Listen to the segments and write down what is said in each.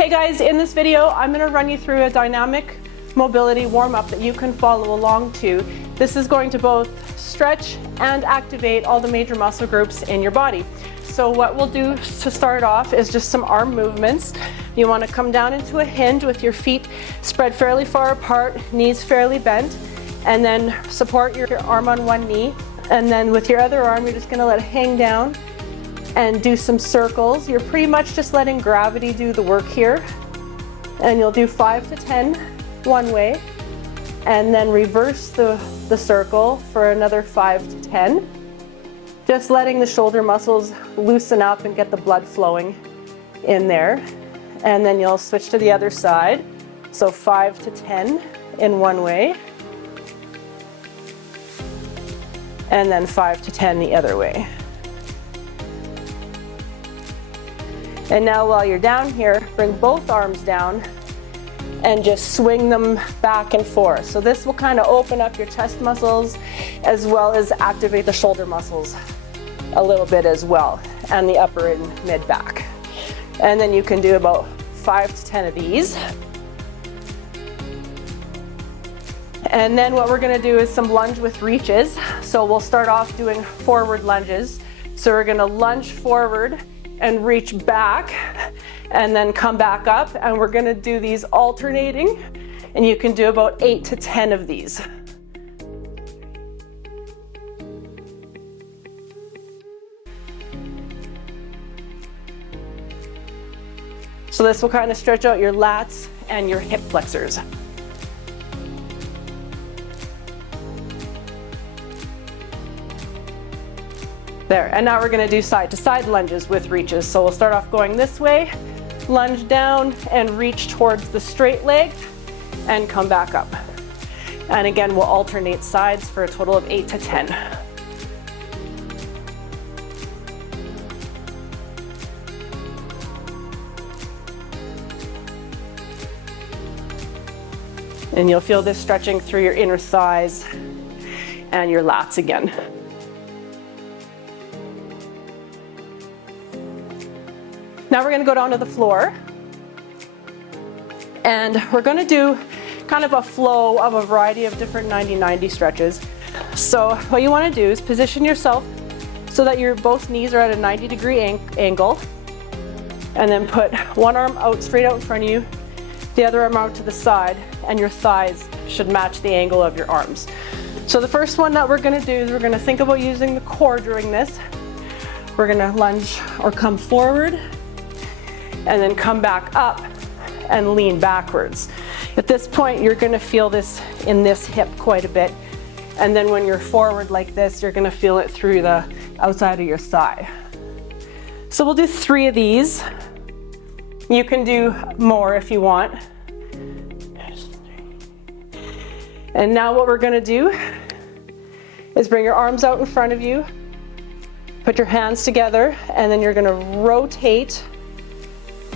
Hey guys, in this video, I'm going to run you through a dynamic mobility warm-up that you can follow along to. This is going to both stretch and activate all the major muscle groups in your body. So what we'll do to start off is just some arm movements. You want to come down into a hinge with your feet spread fairly far apart, knees fairly bent, and then support your arm on one knee. And then with your other arm, you're just going to let it hang down and do some circles. You're pretty much just letting gravity do the work here. And you'll do 5 to 10 one way, and then reverse the circle for another 5 to 10. Just letting the shoulder muscles loosen up and get the blood flowing in there. And then you'll switch to the other side. So 5 to 10 in one way, and then 5 to 10 the other way. And now while you're down here, bring both arms down and just swing them back and forth. So this will kind of open up your chest muscles as well as activate the shoulder muscles a little bit as well, and the upper and mid back. And then you can do about 5 to 10 of these. And then what we're going to do is some lunge with reaches. So we'll start off doing forward lunges. So we're going to lunge forward and reach back and then come back up, and we're going to do these alternating, and you can do about 8 to 10 of these. So this will kind of stretch out your lats and your hip flexors. There, and now we're going to do side to side lunges with reaches. So we'll start off going this way, lunge down and reach towards the straight leg and come back up. And again, we'll alternate sides for a total of 8 to 10. And you'll feel this stretching through your inner thighs and your lats again. Now we're going to go down to the floor, and we're going to do kind of a flow of a variety of different 90-90 stretches. So what you want to do is position yourself so that your both knees are at a 90-degree angle, and then put one arm out straight out in front of you, the other arm out to the side, and your thighs should match the angle of your arms. So the first one that we're going to do is we're going to think about using the core during this. We're going to lunge or come forward and then come back up and lean backwards. At this point, you're going to feel this in this hip quite a bit. And then when you're forward like this, you're going to feel it through the outside of your thigh. So we'll do 3 of these. You can do more if you want. And now what we're going to do is bring your arms out in front of you, put your hands together, and then you're going to rotate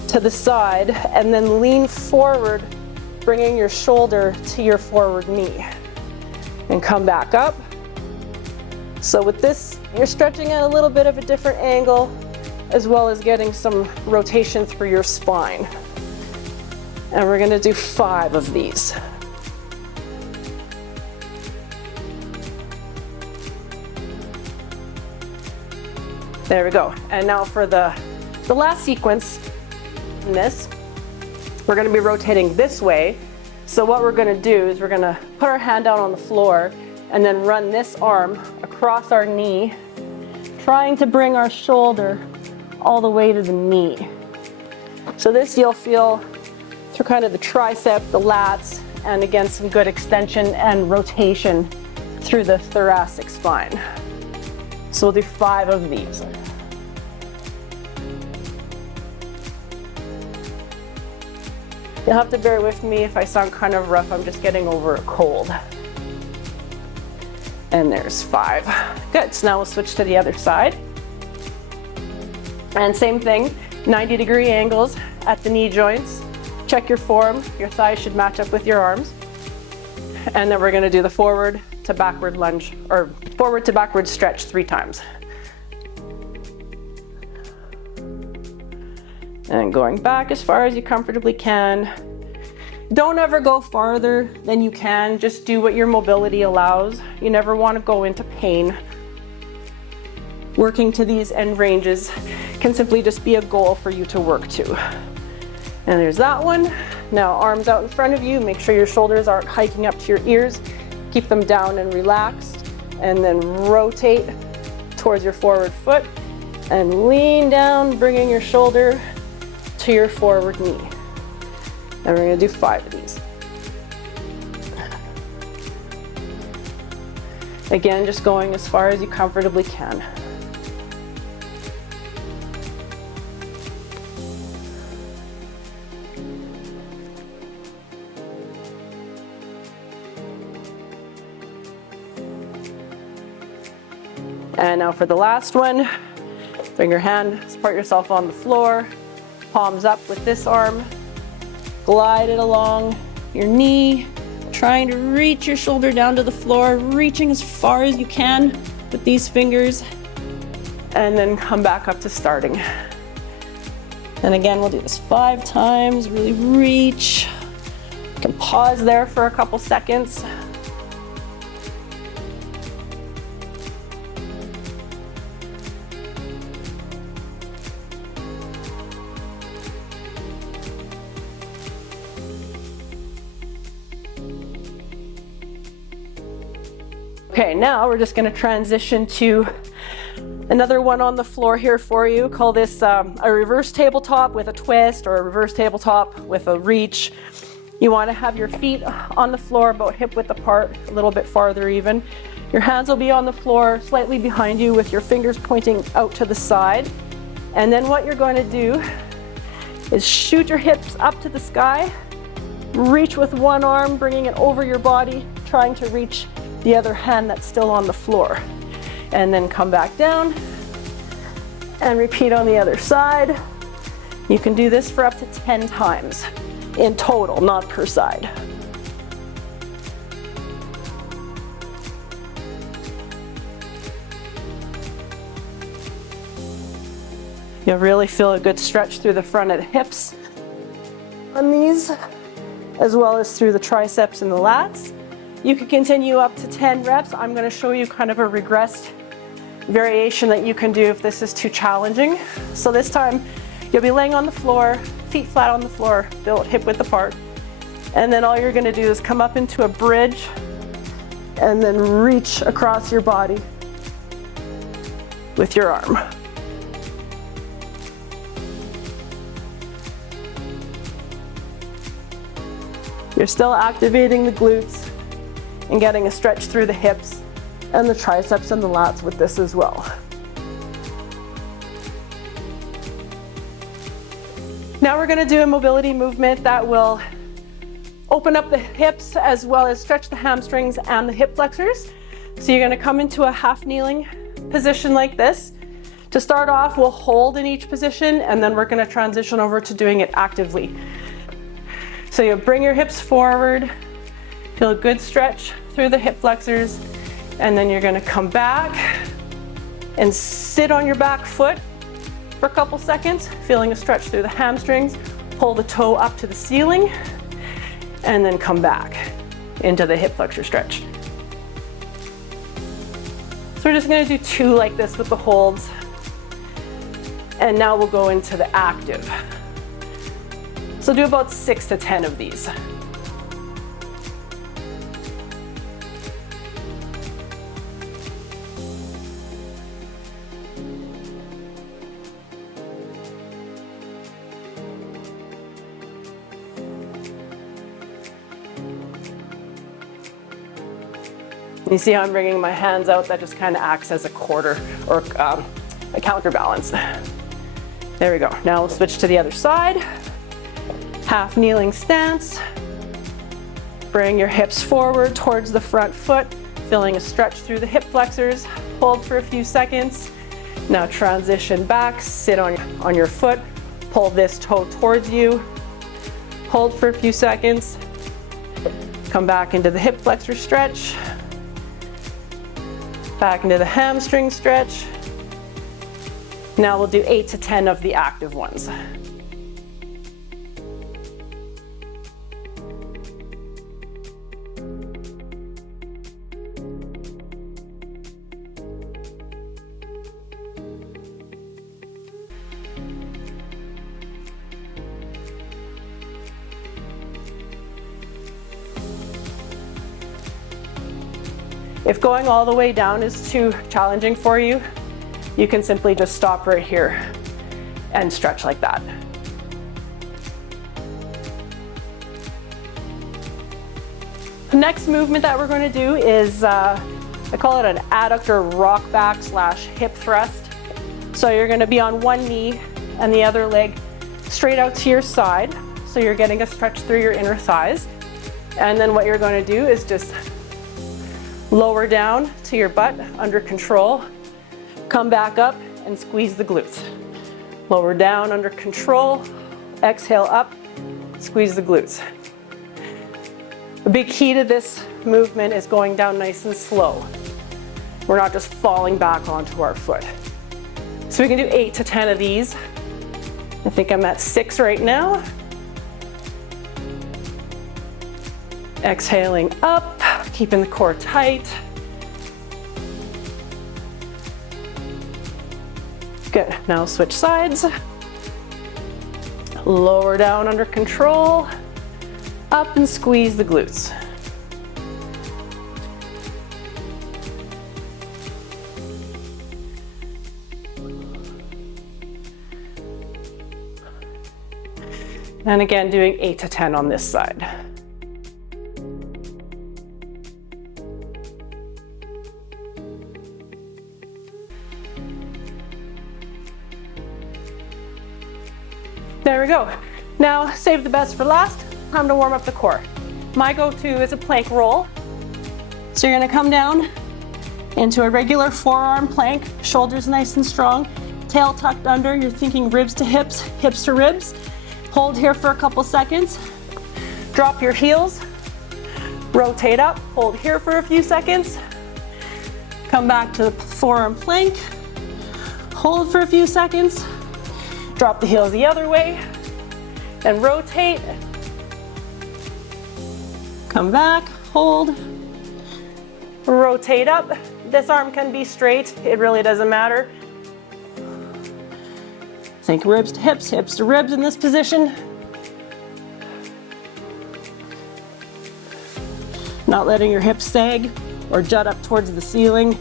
to the side and then lean forward, bringing your shoulder to your forward knee, and come back up. So with this, you're stretching at a little bit of a different angle, as well as getting some rotation through your spine. And we're going to do 5 of these. There we go. And now for the last sequence in this, we're going to be rotating this way. So what we're going to do is we're going to put our hand down on the floor and then run this arm across our knee, trying to bring our shoulder all the way to the knee. So this you'll feel through kind of the tricep, the lats, and again some good extension and rotation through the thoracic spine. So we'll do 5 of these. You'll have to bear with me if I sound kind of rough. I'm just getting over a cold. And there's 5. Good, so now we'll switch to the other side. And same thing, 90-degree angles at the knee joints. Check your form, your thighs should match up with your arms. And then we're going to do the forward to backward lunge, or forward to backward stretch 3 times. And going back as far as you comfortably can. Don't ever go farther than you can. Just do what your mobility allows. You never want to go into pain. Working to these end ranges can simply just be a goal for you to work to. And there's that one. Now arms out in front of you. Make sure your shoulders aren't hiking up to your ears. Keep them down and relaxed. And then rotate towards your forward foot and lean down, bringing your shoulder to your forward knee. And we're going to do 5 of these. Again, just going as far as you comfortably can. And now for the last one, bring your hand, support yourself on the floor, palms up with this arm, glide it along your knee, trying to reach your shoulder down to the floor, reaching as far as you can with these fingers, and then come back up to starting. And again, we'll do this 5 times, really reach. You can pause there for a couple seconds. Okay, now we're just going to transition to another one on the floor here for you. Call this a reverse tabletop with a twist, or a reverse tabletop with a reach. You want to have your feet on the floor about hip width apart, a little bit farther even. Your hands will be on the floor slightly behind you with your fingers pointing out to the side. And then what you're going to do is shoot your hips up to the sky, reach with one arm, bringing it over your body, trying to reach the other hand that's still on the floor. And then come back down and repeat on the other side. You can do this for up to 10 times in total, not per side. You'll really feel a good stretch through the front of the hips on these, as well as through the triceps and the lats. You can continue up to 10 reps. I'm going to show you kind of a regressed variation that you can do if this is too challenging. So this time you'll be laying on the floor, feet flat on the floor, built hip width apart. And then all you're going to do is come up into a bridge and then reach across your body with your arm. You're still activating the glutes and getting a stretch through the hips and the triceps and the lats with this as well. Now we're going to do a mobility movement that will open up the hips as well as stretch the hamstrings and the hip flexors. So you're going to come into a half kneeling position like this. To start off, we'll hold in each position, and then we're going to transition over to doing it actively. So you'll bring your hips forward, feel a good stretch through the hip flexors, and then you're going to come back and sit on your back foot for a couple seconds, feeling a stretch through the hamstrings. Pull the toe up to the ceiling, and then come back into the hip flexor stretch. So we're just going to do 2 like this with the holds, and now we'll go into the active. So do about 6 to 10 of these. You see how I'm bringing my hands out? That just kind of acts as a quarter or a counterbalance. There we go. Now we'll switch to the other side. Half kneeling stance. Bring your hips forward towards the front foot, feeling a stretch through the hip flexors. Hold for a few seconds. Now transition back, sit on your foot, pull this toe towards you. Hold for a few seconds. Come back into the hip flexor stretch. Back into the hamstring stretch. Now we'll do 8 to 10 of the active ones. If going all the way down is too challenging for you, you can simply just stop right here and stretch like that. The next movement that we're going to do is, I call it an adductor rockback slash hip thrust. So you're going to be on one knee and the other leg straight out to your side. So you're getting a stretch through your inner thighs. And then what you're going to do is just lower down to your butt under control. Come back up and squeeze the glutes. Lower down under control. Exhale up, squeeze the glutes. A big key to this movement is going down nice and slow. We're not just falling back onto our foot. So we can do 8 to 10 of these. I think I'm at 6 right now. Exhaling up, keeping the core tight. Good, now switch sides. Lower down under control. Up and squeeze the glutes. And again, doing 8 to 10 on this side. There we go. Now, save the best for last. Time to warm up the core. My go-to is a plank roll. So you're gonna come down into a regular forearm plank, shoulders nice and strong, tail tucked under. You're thinking ribs to hips, hips to ribs. Hold here for a couple seconds. Drop your heels, rotate up, hold here for a few seconds. Come back to the forearm plank, hold for a few seconds. Drop the heels the other way and rotate. Come back, hold, rotate up. This arm can be straight, it really doesn't matter. Think ribs to hips, hips to ribs in this position. Not letting your hips sag or jut up towards the ceiling.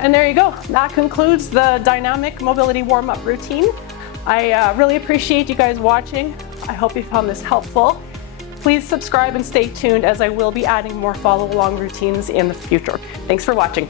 And there you go. That concludes the dynamic mobility warm-up routine. I really appreciate you guys watching. I hope you found this helpful. Please subscribe and stay tuned as I will be adding more follow-along routines in the future. Thanks for watching.